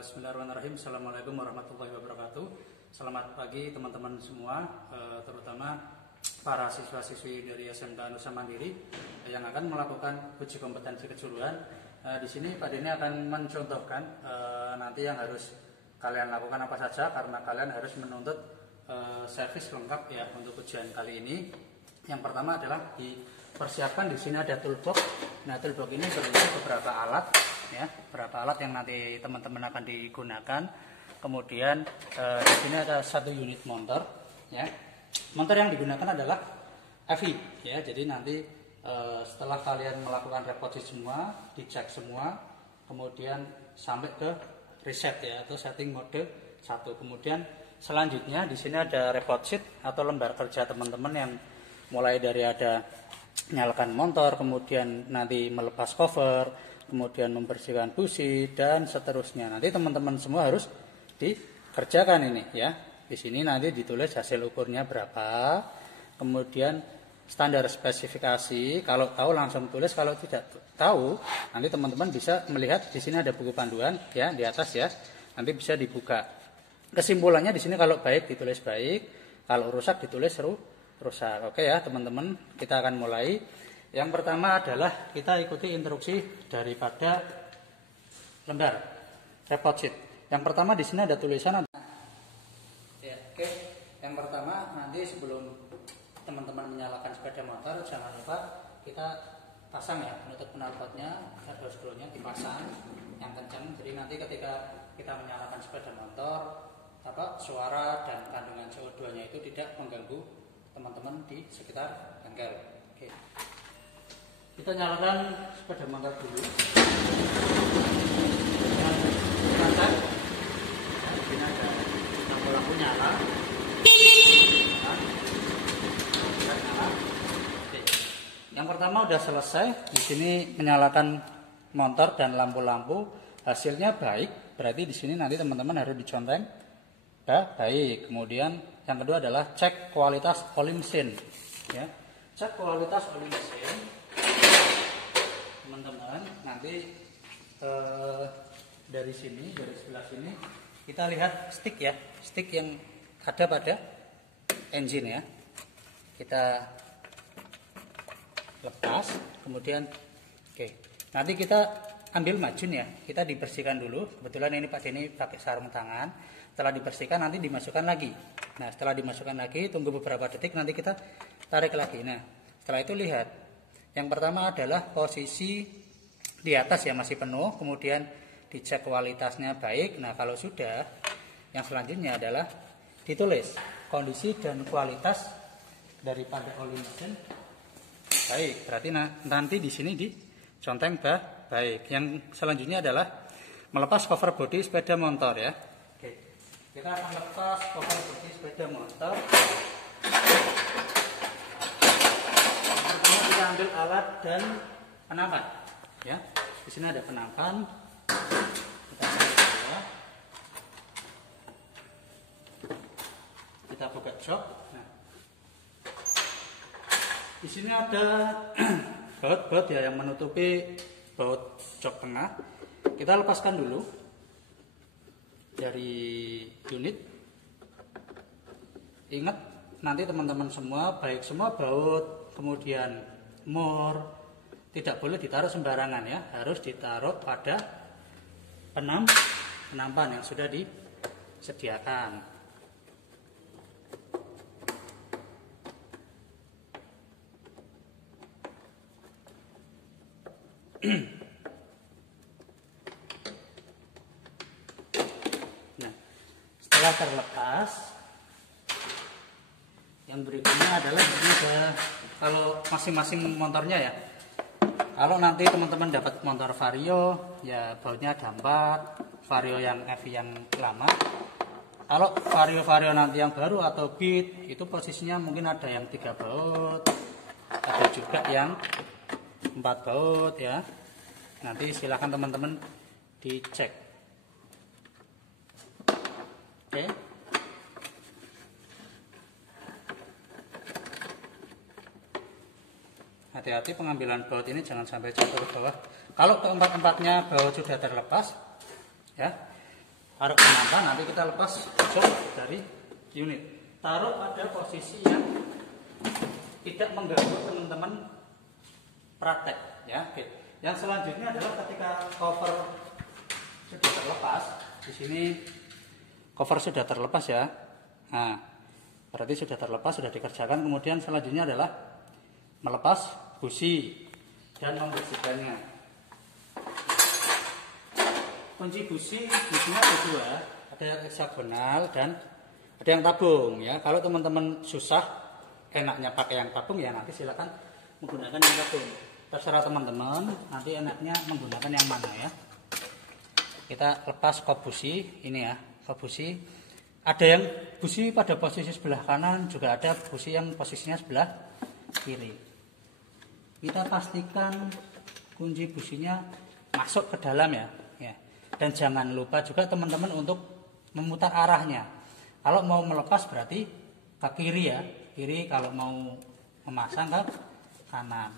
Bismillahirrahmanirrahim. Assalamualaikum warahmatullahi wabarakatuh. Selamat pagi teman-teman semua, terutama para siswa-siswi dari SMK Nusa Mandiri yang akan melakukan uji kompetensi kejuruan. Di sini Pak Deni akan mencontohkan nanti yang harus kalian lakukan apa saja, karena kalian harus menuntut servis lengkap ya untuk ujian kali ini. Yang pertama adalah dipersiapkan, di sini ada toolbox. Nah, toolbox ini berisi beberapa alat ya, beberapa alat yang nanti teman-teman akan digunakan. Kemudian di sini ada satu unit motor ya. Motor yang digunakan adalah FI ya. Jadi nanti setelah kalian melakukan reposisi semua, dicek semua, kemudian sampai ke reset ya atau setting mode 1. Kemudian selanjutnya di sini ada report sheet atau lembar kerja teman-teman yang mulai dari ada nyalakan motor, kemudian nanti melepas cover, kemudian membersihkan busi dan seterusnya. Nanti teman-teman semua harus dikerjakan ini ya. Di sini nanti ditulis hasil ukurnya berapa, kemudian standar spesifikasi. Kalau tahu langsung tulis, kalau tidak tahu nanti teman-teman bisa melihat di sini ada buku panduan ya di atas ya. Nanti bisa dibuka. Kesimpulannya di sini kalau baik ditulis baik, kalau rusak ditulis rusak. Oke ya teman-teman, kita akan mulai. Yang pertama adalah kita ikuti instruksi daripada lembar report sheet. Yang pertama di sini ada tulisan ya, oke. Yang pertama nanti sebelum teman-teman menyalakan sepeda motor, jangan lupa kita pasang ya penutup knalpotnya, gardu scrollnya dipasang yang kencang. Jadi nanti ketika kita menyalakan sepeda motor, suara dan kandungan CO2-nya itu tidak mengganggu teman-teman di sekitar bengkel. Oke. Kita nyalakan sepeda motor dulu. Dengan ini ada lampu-lampu nyala. Oke. Yang pertama udah selesai. Di sini menyalakan motor dan lampu-lampu, hasilnya baik. Berarti di sini nanti teman-teman harus diconteng baik. Kemudian yang kedua adalah cek kualitas oli mesin ya. Cek kualitas oli mesin teman-teman, nanti dari sini, dari sebelah sini kita lihat stick ya, stick yang ada pada engine ya. Kita lepas, kemudian oke. Nanti kita ambil majun ya, kita dibersihkan dulu. Kebetulan ini Pak Deni pakai sarung tangan. Setelah dibersihkan nanti dimasukkan lagi. Nah, setelah dimasukkan lagi, tunggu beberapa detik, nanti kita tarik lagi. Nah, setelah itu lihat. Yang pertama adalah posisi di atas ya masih penuh, kemudian dicek kualitasnya baik. Nah, kalau sudah, yang selanjutnya adalah ditulis kondisi dan kualitas daripada oli mesin baik. Berarti nanti di sini diconteng baik. Yang selanjutnya adalah melepas cover bodi sepeda motor ya. Oke. Kita akan lepas cover bodi sepeda motor. Pertama kita ambil alat dan penampan ya. Di sini ada penampan. Kita ambil ya. Kita buka jok. Nah. Di sini ada baut ya yang menutupi baut jok tengah. Kita lepaskan dulu dari unit. Ingat nanti teman-teman semua, baik semua baut, kemudian mur, tidak boleh ditaruh sembarangan ya, harus ditaruh pada penampan yang sudah disediakan. Nah, setelah terlepas, yang berikutnya adalah ini ada kalau masing-masing motornya ya. Kalau nanti teman-teman dapat motor Vario, ya bautnya ada 4, Vario yang FI yang lama. Kalau Vario nanti yang baru atau Beat, itu posisinya mungkin ada yang 3 baut, ada juga yang 4 baut ya. Nanti silakan teman-teman dicek. Oke. Hati-hati pengambilan baut ini jangan sampai jatuh ke bawah. Kalau keempat-empatnya baut sudah terlepas, ya Taruh ke nangka, nanti kita lepas jok dari unit. Taruh pada posisi yang tidak mengganggu teman-teman praktek ya. Oke. Yang selanjutnya adalah ketika cover sudah terlepas. Di sini cover sudah terlepas ya. Nah, berarti sudah terlepas, sudah dikerjakan. Kemudian selanjutnya adalah melepas busi dan membersihkannya. Kunci businya ada dua, ada heksagonal dan ada yang tabung ya. Kalau teman-teman susah enaknya pakai yang tabung ya, nanti silakan menggunakan yang tabung. Terserah teman-teman, nanti enaknya menggunakan yang mana ya. Kita lepas kop busi ini ya, kop busi. Ada yang busi pada posisi sebelah kanan, juga ada busi yang posisinya sebelah kiri. Kita pastikan kunci businya masuk ke dalam ya. Dan jangan lupa juga teman-teman untuk memutar arahnya. Kalau mau melepas berarti ke kiri ya, kiri. Kalau mau memasang ke kanan.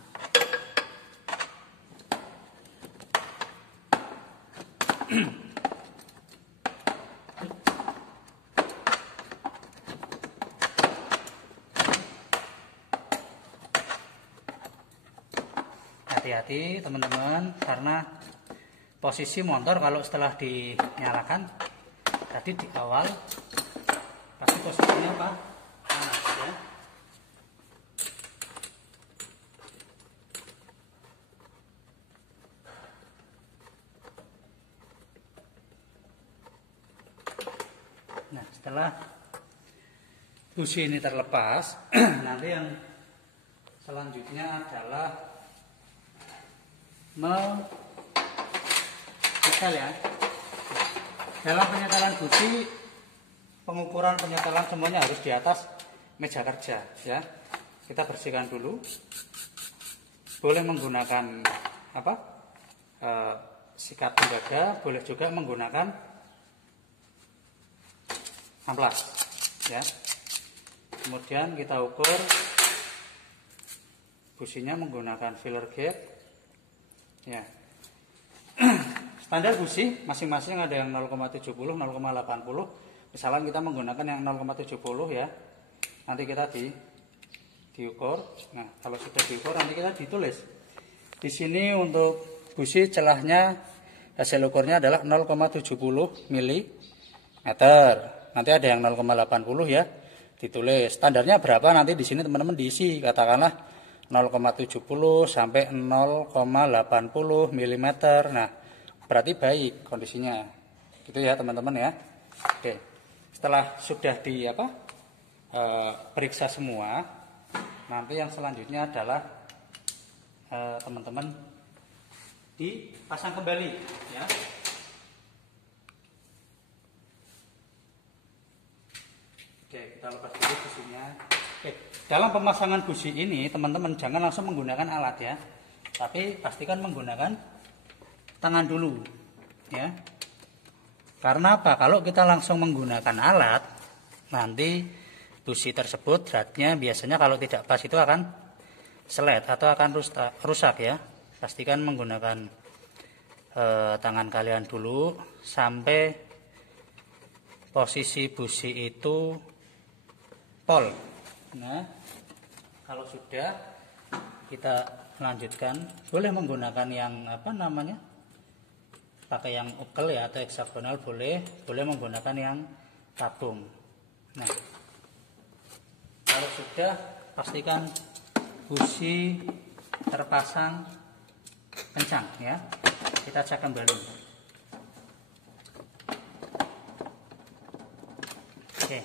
Hati-hati teman-teman, karena posisi motor kalau setelah dinyalakan tadi di awal pasti posisinya apa? Panas ya. Nah, setelah busi ini terlepas, nanti yang selanjutnya adalah menyetel ya. Dalam penyetelan busi, pengukuran penyetelan semuanya harus di atas meja kerja ya. Kita bersihkan dulu. Boleh menggunakan apa? Sikat tembaga, boleh juga menggunakan amplas ya. Kemudian kita ukur businya menggunakan filler gauge ya. Standar busi masing-masing ada yang 0,70, 0,80. Misalkan kita menggunakan yang 0,70 ya. Nanti kita diukur. Nah, kalau sudah diukur nanti kita ditulis. Di sini untuk busi celahnya hasil ukurnya adalah 0,70 mm. Nanti ada yang 0,80 ya. Ditulis. Standarnya berapa nanti di sini teman-teman diisi, katakanlah 0,70 sampai 0,80 mm. Nah, berarti baik kondisinya. Gitu ya, teman-teman ya. Oke. Setelah sudah periksa semua, nanti yang selanjutnya adalah teman-teman dipasang kembali ya. Oke, kita lepas dulu businya. Oke, dalam pemasangan busi ini teman-teman jangan langsung menggunakan alat ya, tapi pastikan menggunakan tangan dulu ya. Karena apa? Kalau kita langsung menggunakan alat, nanti busi tersebut beratnya biasanya kalau tidak pas itu akan selet atau akan rusak ya. Pastikan menggunakan tangan kalian dulu sampai posisi busi itu pol. Nah, kalau sudah kita lanjutkan, boleh menggunakan yang pakai yang ukel ya atau heksagonal, boleh menggunakan yang tabung. Nah, kalau sudah pastikan busi terpasang kencang ya. Kita cek kembali. Oke.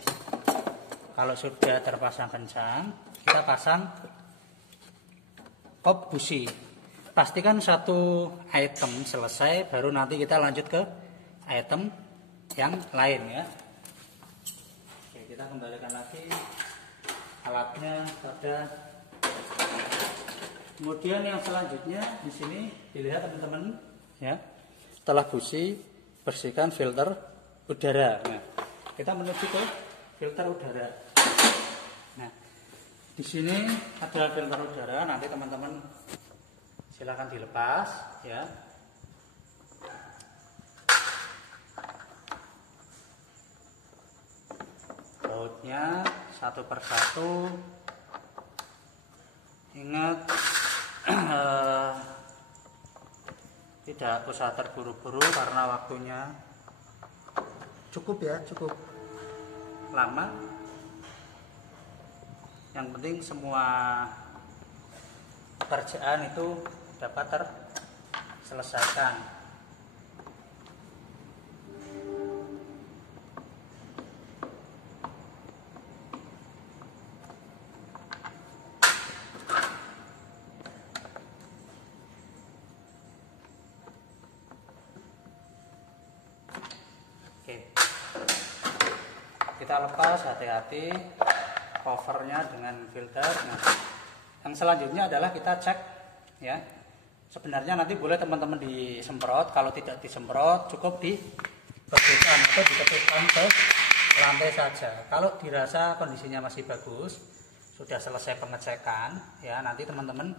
Kalau sudah terpasang kencang, kita pasang kop busi. Pastikan satu item selesai, baru nanti kita lanjut ke item yang lain ya. Oke, kita kembalikan lagi alatnya pada. Kemudian yang selanjutnya di sini dilihat teman-teman ya. Setelah busi, bersihkan filter udara. Nah, kita menuju ke filter udara. Nah, di sini ada filter udara. Nanti teman-teman silakan dilepas ya. bautnya satu persatu. Ingat tidak usah terburu-buru karena waktunya cukup ya, cukup lama. Yang penting semua pekerjaan itu dapat terselesaikan. Oke, kita lepas hati-hati covernya dengan filter. Nah, yang selanjutnya adalah kita cek ya. Sebenarnya nanti boleh teman-teman disemprot, kalau tidak disemprot cukup dibersihkan atau diketupkan ke lantai saja. Kalau dirasa kondisinya masih bagus, sudah selesai pengecekan ya, nanti teman-teman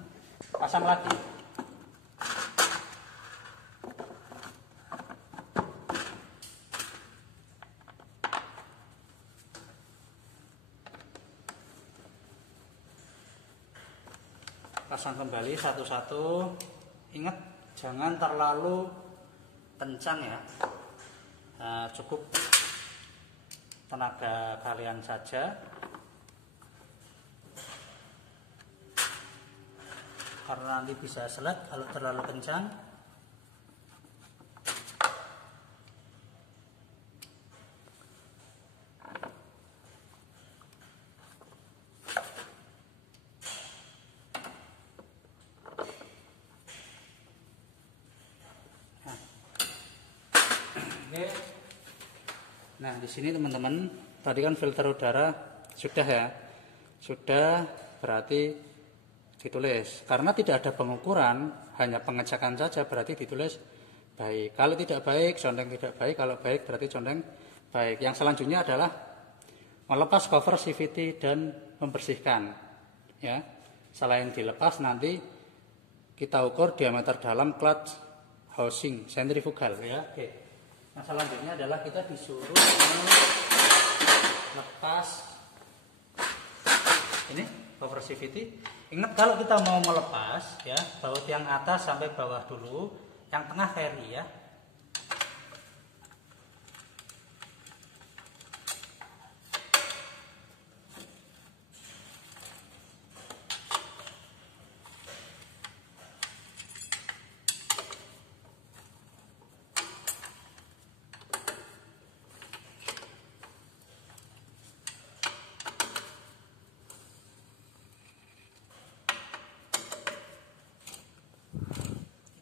pasang lagi. Pasang kembali satu-satu. Ingat jangan terlalu kencang ya. Nah, cukup tenaga kalian saja, karena nanti bisa selek kalau terlalu kencang. Oke. Nah, di sini teman-teman, tadi kan filter udara sudah ya. Sudah, berarti ditulis. Karena tidak ada pengukuran, hanya pengecekan saja, berarti ditulis baik. Kalau tidak baik, condeng tidak baik. Kalau baik, berarti condeng baik. Yang selanjutnya adalah melepas cover CVT dan membersihkan. Ya. Selain dilepas, nanti kita ukur diameter dalam clutch housing sentrifugal ya. Oke. Nah, selanjutnya adalah kita disuruh melepas ini cover CVT. Ingat kalau kita mau melepas ya, baut yang atas sampai bawah dulu, yang tengah carry ya.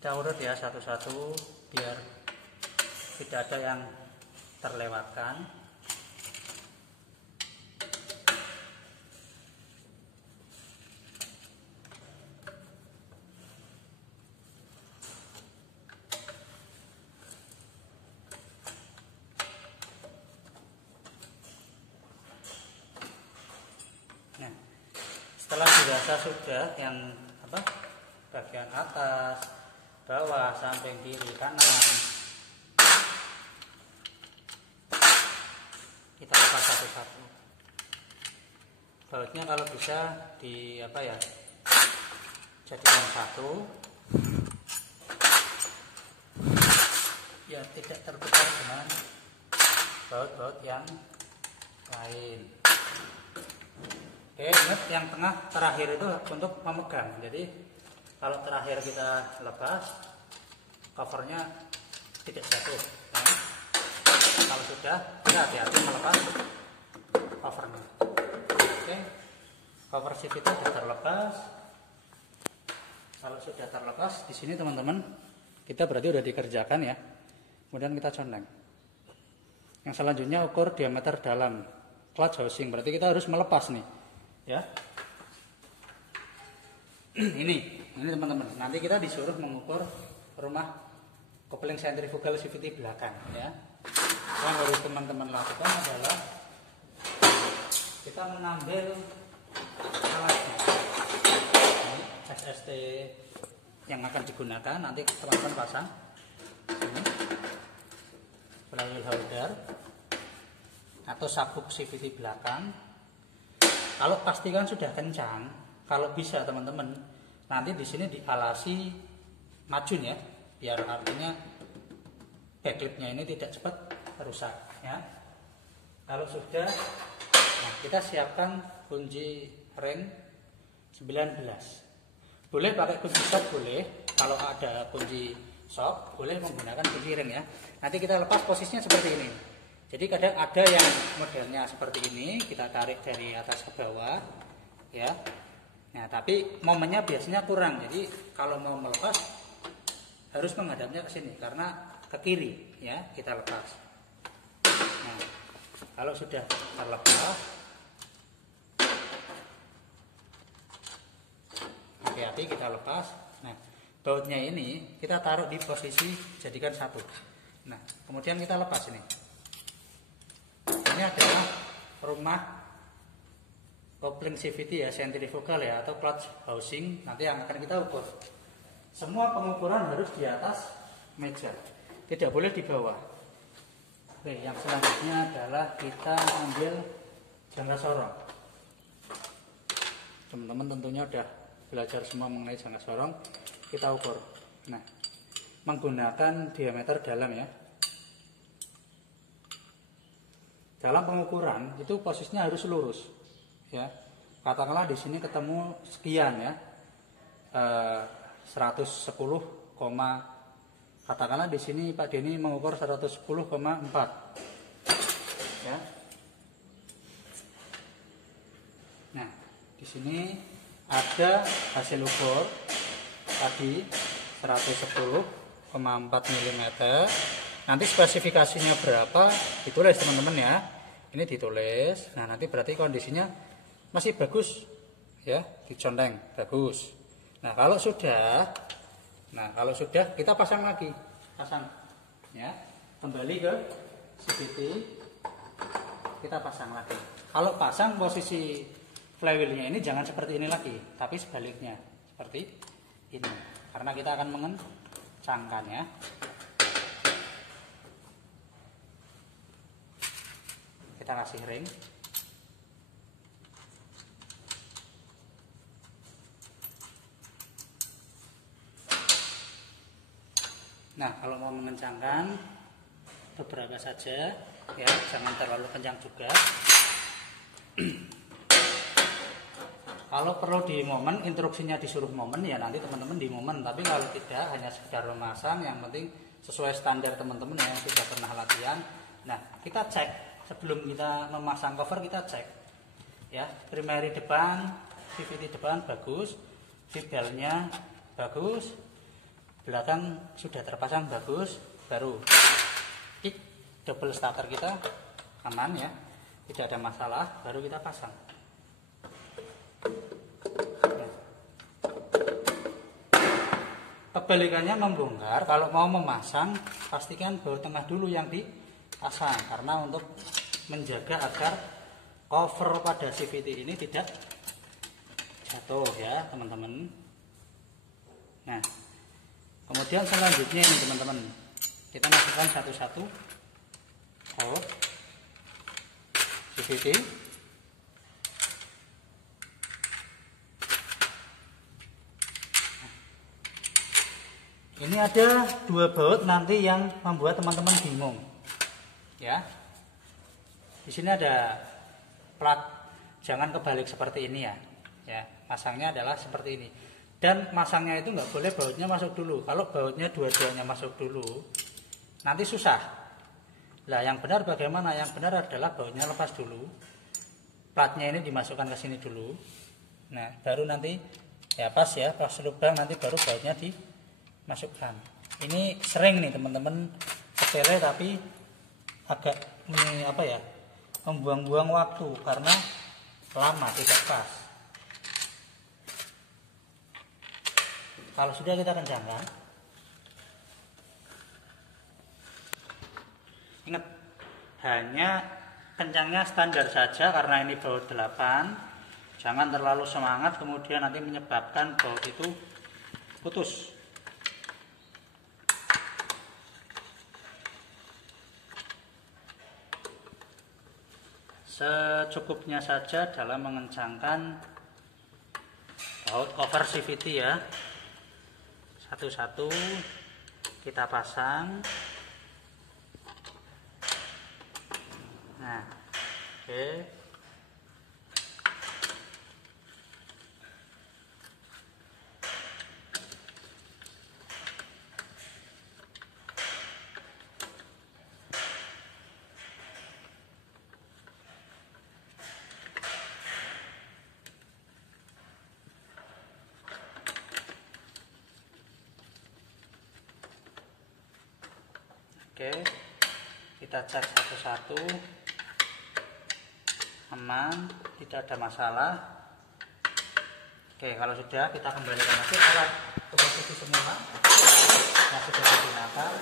Kita urut ya satu-satu biar tidak ada yang terlewatkan. Nah, setelah dirasa sudah yang bagian atas, bawah, samping, kiri, kanan, kita lepas satu-satu. Bautnya kalau bisa jadikan satu ya, tidak tertukar dengan baut-baut yang lain. Oke, ingat yang tengah terakhir itu untuk memegang. Jadi kalau terakhir kita lepas, covernya tidak jatuh. Ya. Kalau sudah, kita hati-hati melepas covernya. Oke, cover CVT sudah terlepas. Kalau sudah terlepas, di sini teman-teman, kita berarti sudah dikerjakan ya. Kemudian kita condeng. Yang selanjutnya ukur diameter dalam clutch housing. Berarti kita harus melepas nih, ya. Ini teman-teman, nanti kita disuruh mengukur rumah kopling sentrifugal CVT belakang ya. Yang harus teman-teman lakukan adalah kita mengambil alatnya, SST yang akan digunakan. Nanti teman-teman pasang ini flywheel holder. atau sabuk CVT belakang. Kalau pastikan sudah kencang, kalau bisa teman-teman, nanti di sini dialasi majun ya, biar artinya backlipnya ini tidak cepat rusak ya. Kalau sudah, nah kita siapkan kunci ring 19. Boleh pakai kunci shock, boleh. Kalau ada kunci shock, boleh menggunakan kunci ring ya. Nanti kita lepas posisinya seperti ini. Jadi kadang ada yang modelnya seperti ini, kita tarik dari atas ke bawah ya. Nah, tapi momennya biasanya kurang. Jadi kalau mau melepas harus menghadapnya ke sini karena ke kiri ya, kita lepas. Nah, kalau sudah terlepas, hati-hati kita lepas. Nah, bautnya ini kita taruh di posisi jadikan satu. Nah, kemudian kita lepas ini. Ini adalah rumah kopling CVT ya, sentrifugal ya, atau clutch housing. Nanti yang akan kita ukur. Semua pengukuran harus di atas meja, tidak boleh di bawah. Oke, yang selanjutnya adalah kita ambil jangka sorong. Teman-teman tentunya udah belajar semua mengenai jangka sorong. Kita ukur. Nah, menggunakan diameter dalam ya. Dalam pengukuran itu posisinya harus lurus ya. Katakanlah di sini ketemu sekian ya, 110, katakanlah di sini Pak Denny mengukur 110,4 ya. Nah, di sini ada hasil ukur tadi 110,4 mm. Nanti spesifikasinya berapa ditulis teman-teman ya. Ini ditulis. Nah, nanti berarti kondisinya masih bagus ya, diconteng bagus. Nah, kalau sudah kita pasang lagi. Pasang ya. Kembali ke CVT. Kita pasang lagi. Kalau pasang posisi flywheelnya ini jangan seperti ini lagi, tapi sebaliknya seperti ini. Karena kita akan mengencangkan ya. Kita kasih ring. Nah, kalau mau mengencangkan beberapa saja ya, jangan terlalu kencang juga. Kalau perlu di momen, instruksinya disuruh momen ya nanti teman-teman di momen. Tapi kalau tidak, hanya sekedar memasang, yang penting sesuai standar teman-teman yang sudah pernah latihan. Nah, kita cek sebelum kita memasang cover, kita cek ya, primary depan, CVT depan bagus, seatbeltnya bagus, belakang sudah terpasang bagus, baru kick double starter kita aman ya, tidak ada masalah, baru kita pasang. Kebalikannya membongkar, kalau mau memasang pastikan baut tengah dulu yang dipasang, karena untuk menjaga agar cover pada CVT ini tidak jatuh ya teman-teman. Nah, kemudian selanjutnya ini teman-teman, kita masukkan satu-satu CVT. Ini ada dua baut nanti yang membuat teman-teman bingung ya. Di sini ada plat, jangan kebalik seperti ini ya. Ya, masangnya adalah seperti ini. Dan masangnya itu nggak boleh bautnya masuk dulu. Kalau bautnya dua-duanya masuk dulu, nanti susah. Nah, yang benar bagaimana? Yang benar adalah bautnya lepas dulu. Platnya ini dimasukkan ke sini dulu. Nah, baru nanti ya pas lubang, nanti baru bautnya dimasukkan. Ini sering nih teman-teman, sepele tapi agak membuang-buang waktu karena lama tidak pas. Kalau sudah kita kencangkan, ingat hanya kencangnya standar saja karena ini baut 8. Jangan terlalu semangat kemudian nanti menyebabkan baut itu putus. secukupnya saja dalam mengencangkan baut cover CVT ya. Satu-satu kita pasang. Nah, oke. Oke, kita cek satu-satu, aman, tidak ada masalah. Oke, kalau sudah kita kembalikan lagi alat ke posisi semula yang sudah digunakan.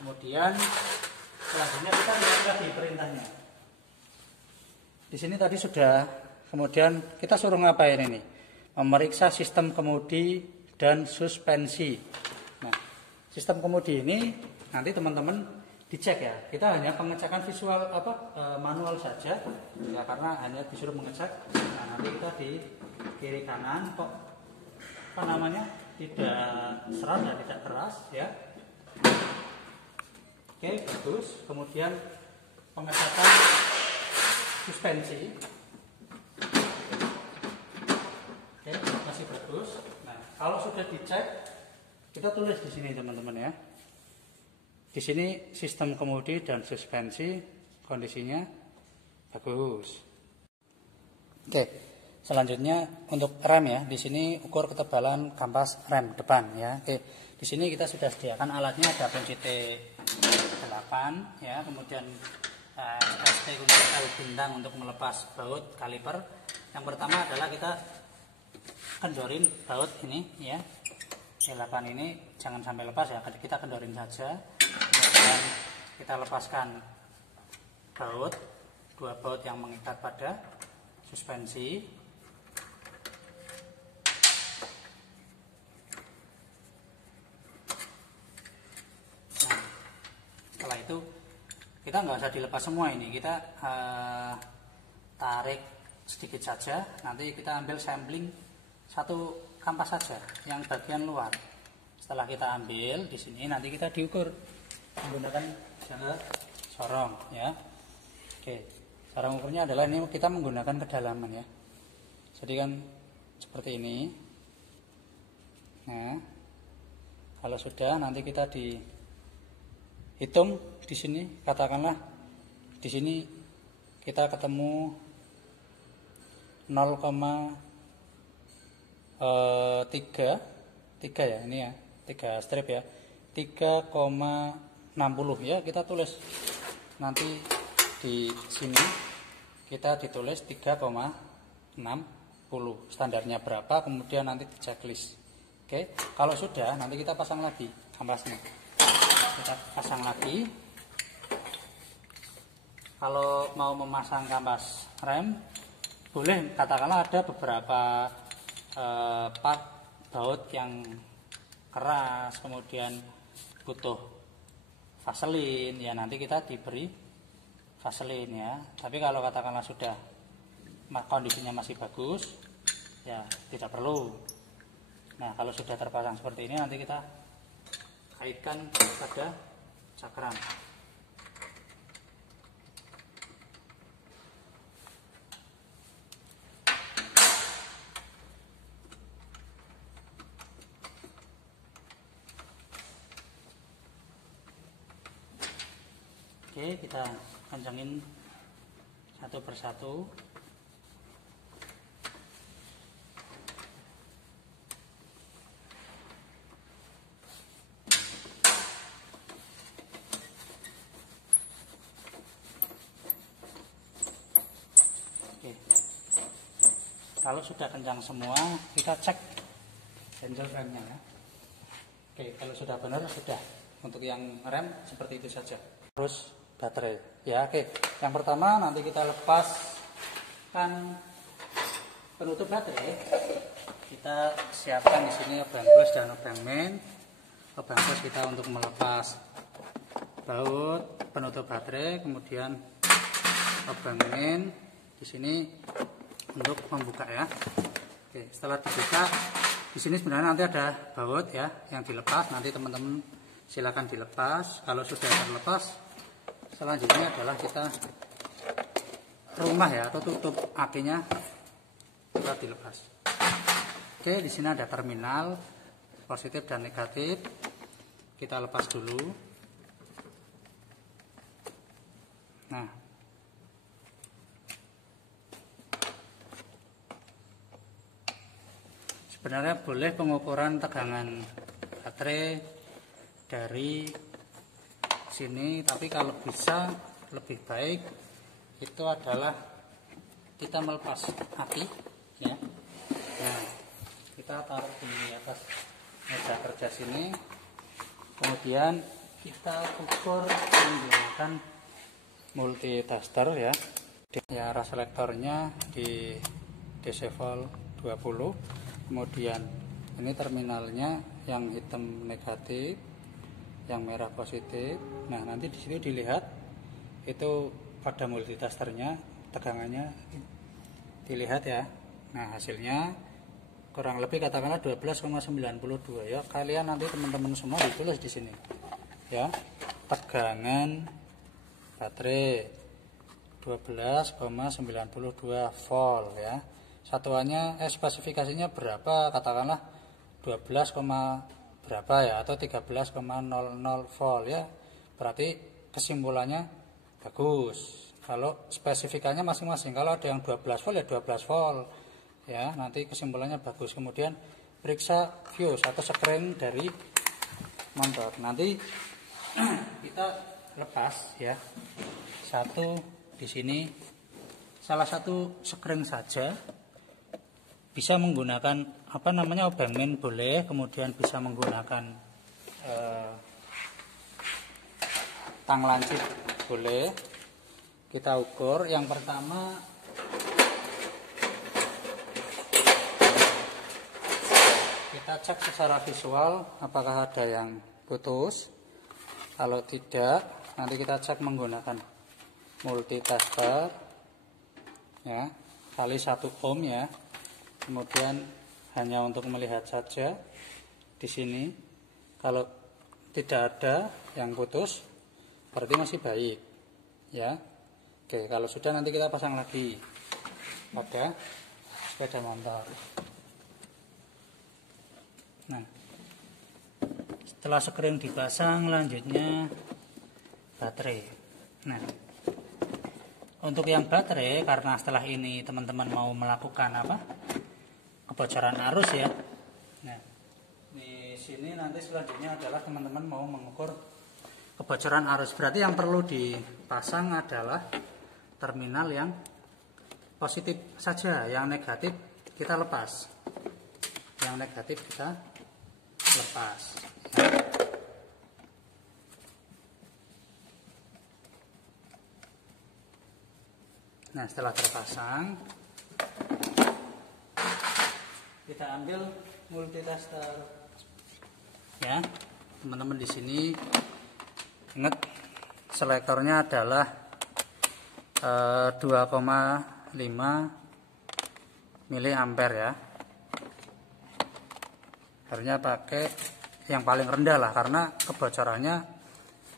Kemudian selanjutnya kita lihat lagi perintahnya. Di sini tadi sudah, kemudian kita suruh ngapain ini? Memeriksa sistem kemudi dan suspensi. Nah, sistem kemudi ini nanti teman-teman dicek ya. Kita hanya pengecekan visual manual saja ya, karena hanya disuruh mengecek. Nah, nanti kita di kiri kanan kok tidak serat dan tidak keras ya. Oke, bagus. Kemudian pengecekan suspensi. Oke, masih bagus. Nah, kalau sudah dicek, kita tulis di sini teman-teman ya. Di sini sistem kemudi dan suspensi kondisinya bagus. Oke, selanjutnya untuk rem ya. Di sini ukur ketebalan kampas rem depan ya. Oke, di sini kita sudah sediakan alatnya, ada kunci T8 ya, kemudian ST kunci L bintang untuk melepas baut kaliper. Yang pertama adalah kita kendorin baut ini ya. T8 ini jangan sampai lepas ya, kita kendorin saja. Kemudian kita lepaskan baut, dua baut yang mengikat pada suspensi. Nah, setelah itu kita nggak usah dilepas semua ini, kita tarik sedikit saja. Nanti kita ambil sampling satu kampas saja yang bagian luar. Setelah kita ambil di sini, nanti kita diukur menggunakan sorong ya. Oke, cara ukurnya adalah ini kita menggunakan kedalaman ya. Jadi kan seperti ini. Nah, kalau sudah nanti kita dihitung di sini, katakanlah di sini kita ketemu 3 ya, ini ya, 3 strip ya, 3,60 ya, kita tulis nanti di sini kita ditulis 3,60 standarnya berapa, kemudian nanti di checklist. Oke, kalau sudah nanti kita pasang lagi kampasnya, kita pasang lagi. Kalau mau memasang kampas rem boleh, katakanlah ada beberapa part baut yang keras, kemudian butuh vaselin ya, nanti kita diberi vaselin ya. Tapi kalau katakanlah sudah kondisinya masih bagus ya tidak perlu. Nah, kalau sudah terpasang seperti ini nanti kita kaitkan pada cakram. Oke, kita kencangin satu persatu. Oke, kalau sudah kencang semua, kita cek handle remnya ya. Oke, kalau sudah benar sudah. Untuk yang rem seperti itu saja. Terus baterai ya. Oke, yang pertama nanti kita lepaskan penutup baterai. Kita siapkan di sini obeng plus dan obeng main. Obeng plus kita untuk melepas baut penutup baterai, kemudian obeng main di sini untuk membuka ya. Oke, setelah dibuka di sini sebenarnya nanti ada baut ya yang dilepas. Nanti teman-teman silakan dilepas. Kalau sudah terlepas, selanjutnya adalah kita rumah ya atau tutup akinya kita dilepas. Oke, di sini ada terminal positif dan negatif. Kita lepas dulu. Nah, sebenarnya boleh pengukuran tegangan baterai dari sini, tapi kalau bisa lebih baik itu adalah kita melepas aki ya. Nah, kita taruh di atas meja kerja sini, kemudian kita ukur menggunakan multitester ya. Ya, arah selektornya di DC volt 20. Kemudian ini terminalnya yang hitam negatif, yang merah positif. Nah, nanti di sini dilihat itu pada multitesternya tegangannya dilihat ya. Nah, hasilnya kurang lebih katakanlah 12,92 ya. Kalian nanti teman-teman semua ditulis di sini ya. Tegangan baterai 12,92 volt ya. Satuannya spesifikasinya berapa? Katakanlah 12, berapa ya, atau 13,00 volt ya. Berarti kesimpulannya bagus. Kalau spesifikasinya masing-masing, kalau ada yang 12 volt ya 12 volt ya, nanti kesimpulannya bagus. Kemudian periksa fuse atau sekring dari motor. Nanti kita lepas ya satu di sini, salah satu sekring saja. Bisa menggunakan apa namanya obeng main boleh, kemudian bisa menggunakan tang lancip boleh. Kita ukur yang pertama kita cek secara visual apakah ada yang putus. Kalau tidak, nanti kita cek menggunakan multitester ya, kali 1 ohm ya. Kemudian hanya untuk melihat saja di sini. Kalau tidak ada yang putus, berarti masih baik ya. Oke, kalau sudah nanti kita pasang lagi pada sepeda motor. Nah, setelah sekring dipasang, lanjutnya baterai. Nah, untuk yang baterai, karena setelah ini teman-teman mau melakukan apa? Kebocoran arus ya. Nah, di sini nanti selanjutnya adalah teman-teman mau mengukur kebocoran arus. Berarti yang perlu dipasang adalah terminal yang positif saja, yang negatif kita lepas. Yang negatif kita lepas. Nah, setelah terpasang, kita ambil multitester ya. Teman-teman di sini ingat selektornya adalah 2,5 miliampere ya. Harusnya pakai yang paling rendah lah, karena kebocorannya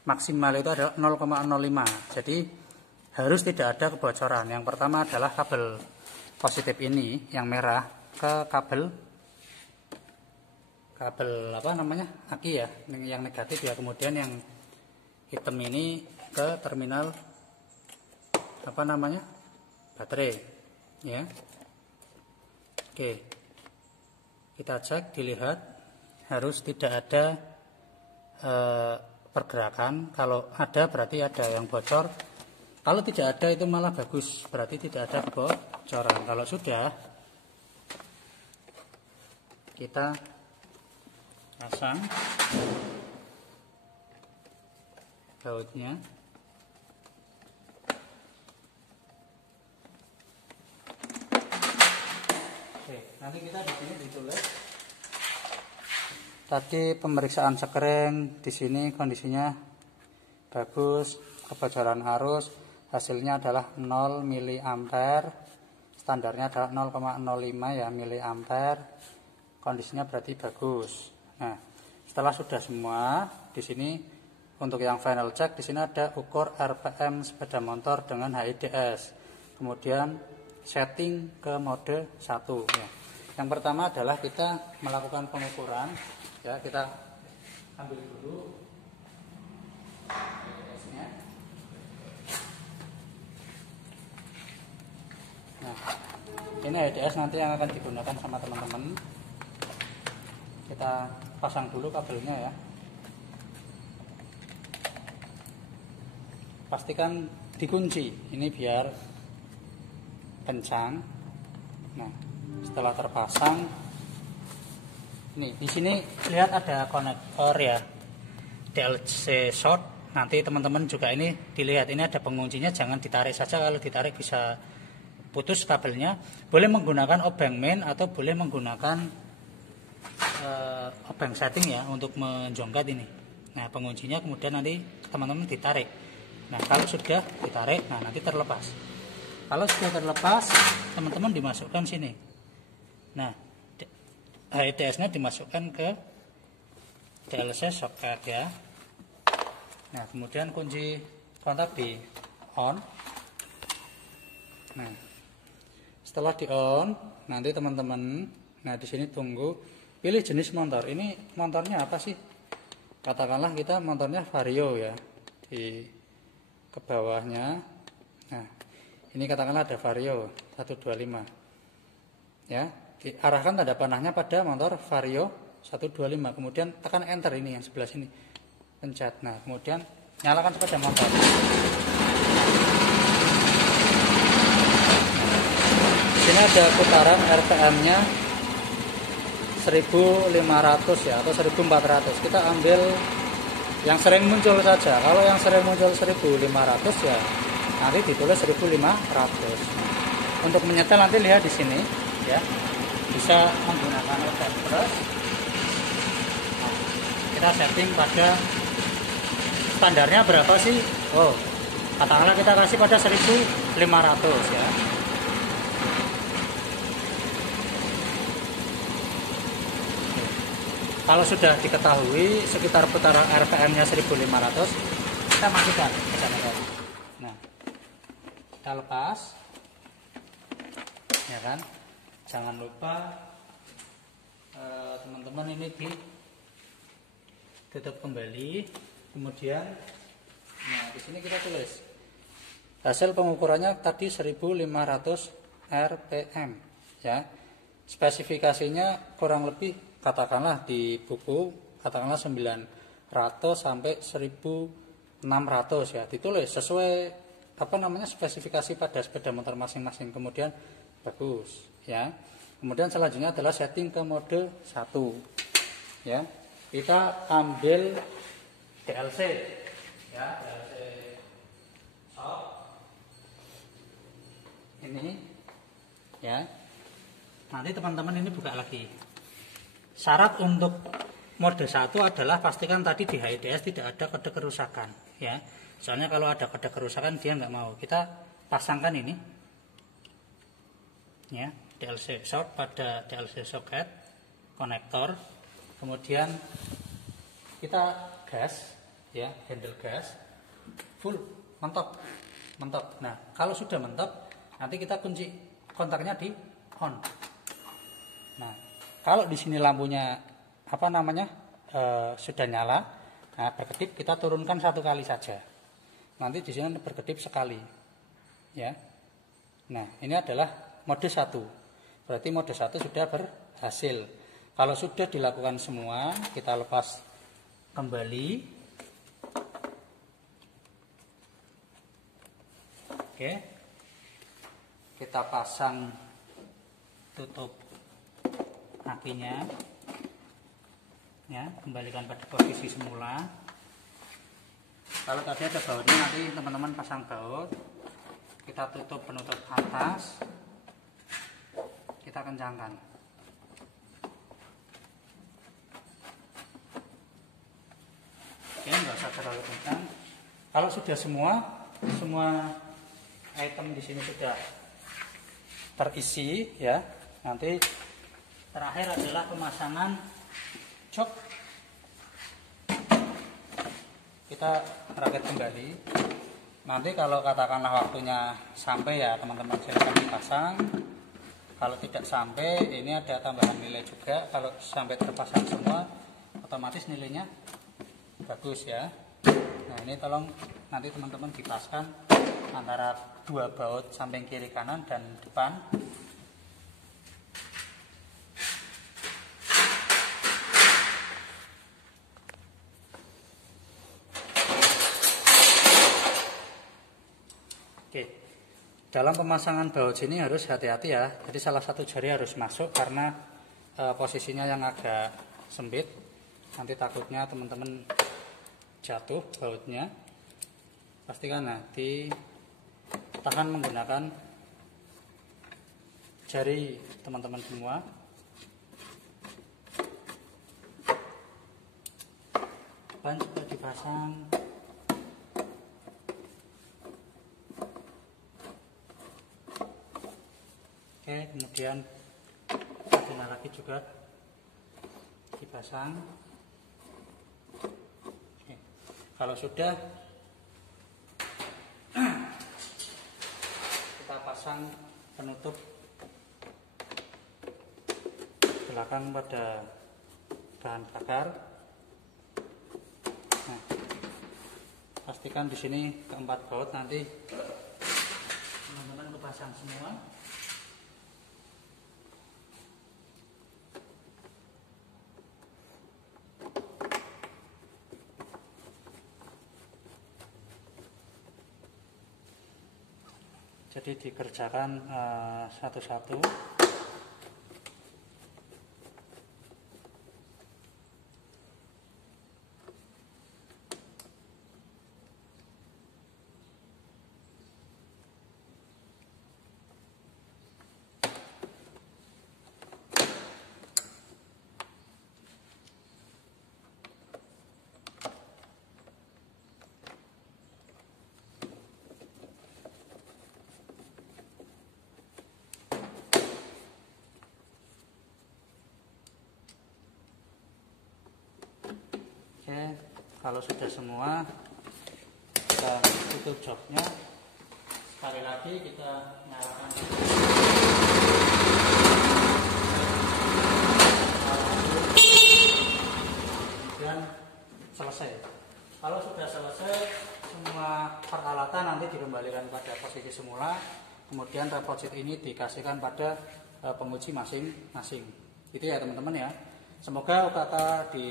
maksimal itu adalah 0,05. Jadi harus tidak ada kebocoran. Yang pertama adalah kabel positif ini yang merah ke kabel apa namanya, aki ya, yang negatif ya. Kemudian yang hitam ini ke terminal apa namanya, baterai ya. Oke, kita cek, dilihat harus tidak ada pergerakan. Kalau ada berarti ada yang bocor. Kalau tidak ada itu malah bagus, berarti tidak ada kebocoran. Kalau sudah, kita pasang bautnya. Oke, nanti kita di sini ditulis tadi pemeriksaan sekring. Di sini kondisinya bagus, kebocoran arus hasilnya adalah 0 miliampere, standarnya adalah 0,05 ya miliampere, kondisinya berarti bagus. Nah, setelah sudah semua, di sini untuk yang final check di sini ada ukur RPM sepeda motor dengan HIDS. Kemudian setting ke mode 1 ya. Yang pertama adalah kita melakukan pengukuran ya, kita ambil dulu HIDS-nya. Nah, ini HIDS nanti yang akan digunakan sama teman-teman. Kita pasang dulu kabelnya ya. Pastikan dikunci, ini biar kencang. Nah, setelah terpasang, nih di sini lihat ada konektor ya, DLC short. Nanti teman-teman juga ini dilihat, ini ada penguncinya, jangan ditarik saja, kalau ditarik bisa putus kabelnya. Boleh menggunakan obeng main atau boleh menggunakan obeng setting ya untuk menjongkat ini. Nah, penguncinya kemudian nanti teman-teman ditarik. Nah, kalau sudah ditarik, nah nanti terlepas. Kalau sudah terlepas, teman-teman dimasukkan sini. Nah, HIDS-nya dimasukkan ke DLC socket ya. Nah, kemudian kunci kontak di on. Nah, setelah di on, nanti teman-teman, nah di sini tunggu, pilih jenis motor. Ini motornya apa sih? Katakanlah kita motornya Vario ya. Di ke bawahnya. Nah, ini katakanlah ada Vario 125. Ya, diarahkan tanda panahnya pada motor Vario 125. Kemudian tekan enter ini yang sebelah sini. Pencet. Nah, kemudian nyalakan sepeda motor. Di sini ada putaran RPM-nya 1500 ya atau 1400. Kita ambil yang sering muncul saja. Kalau yang sering muncul 1500 ya nanti ditulis 1500. Untuk menyetel nanti lihat di sini ya. Bisa menggunakan open brush. Kita setting pada standarnya berapa sih? Oh, katakanlah kita kasih pada 1500 ya. Kalau sudah diketahui sekitar putaran RPM-nya 1500, kita matikan. Nah, kita lepas, ya kan? Jangan lupa teman-teman ini ditutup kembali. Kemudian, nah di sini kita tulis hasil pengukurannya tadi 1500 RPM, ya. Spesifikasinya kurang lebih katakanlah di buku katakanlah 900 sampai 1600 ya, ditulis sesuai spesifikasi pada sepeda motor masing-masing. Kemudian bagus ya. Kemudian selanjutnya adalah setting ke mode 1 ya. Kita ambil DLC ya, DLC short ini ya. Nanti teman-teman ini buka lagi. Syarat untuk mode 1 adalah pastikan tadi di HIDS tidak ada kode kerusakan ya. Soalnya kalau ada kode kerusakan dia nggak mau. Kita pasangkan ini ya, DLC short pada DLC socket konektor. Kemudian kita gas ya, handle gas full mentok. Nah, kalau sudah mentok nanti kita kunci kontaknya di on. Nah, kalau di sini lampunya sudah nyala, nah berkedip kita turunkan 1 kali saja. Nanti di sini berkedip sekali, ya. Nah, ini adalah mode 1. Berarti mode 1 sudah berhasil. Kalau sudah dilakukan semua, kita lepas kembali. Oke, kita pasang tutup akinya ya, kembalikan pada posisi semula. Kalau tadi ada bautnya, nanti teman-teman pasang baut. Kita tutup penutup atas, kita kencangkan. Oke, nggak usah terlalu kencang. Kalau sudah semua item di sini sudah terisi ya. Nanti terakhir adalah pemasangan jok. Kita rakit kembali. Nanti kalau katakanlah waktunya sampai ya teman-teman silakan dipasang. Kalau tidak sampai, ini ada tambahan nilai juga. Kalau sampai terpasang semua, otomatis nilainya bagus ya. Nah ini tolong nanti teman-teman dipaskan antara dua baut samping kiri kanan dan depan. Oke, dalam pemasangan baut sini harus hati-hati ya. Jadi salah satu jari harus masuk karena posisinya yang agak sempit. Nanti takutnya teman-teman jatuh bautnya. Pastikan ditahan menggunakan jari teman-teman semua. Ban sudah dipasang. Oke, kemudian cadangan lagi juga dipasang. Oke. Kalau sudah, kita pasang penutup belakang pada bahan bakar. Nah, pastikan di sini keempat baut nanti teman-teman pasang semua. Jadi dikerjakan satu-satu. Oke, kalau sudah semua kita tutup joknya. Sekali lagi kita nyalakan kemudian selesai. Kalau sudah selesai semua peralatan nanti dikembalikan pada posisi semula. Kemudian reposit ini dikasihkan pada penguji masing-masing. Itu ya teman-teman ya. Semoga UKT di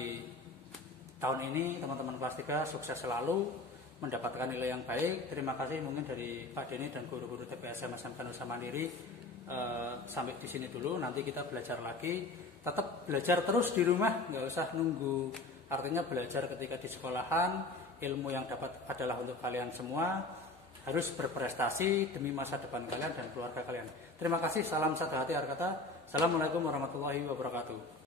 tahun ini teman-teman kelas 3 sukses selalu, mendapatkan nilai yang baik. Terima kasih mungkin dari Pak Denny dan guru-guru TPS SMK Nusa Mandiri. Sampai di sini dulu, nanti kita belajar lagi. Tetap belajar terus di rumah, nggak usah nunggu. Artinya belajar ketika di sekolahan, ilmu yang dapat adalah untuk kalian semua. Harus berprestasi demi masa depan kalian dan keluarga kalian. Terima kasih, salam satu hati Arkata. Assalamualaikum warahmatullahi wabarakatuh.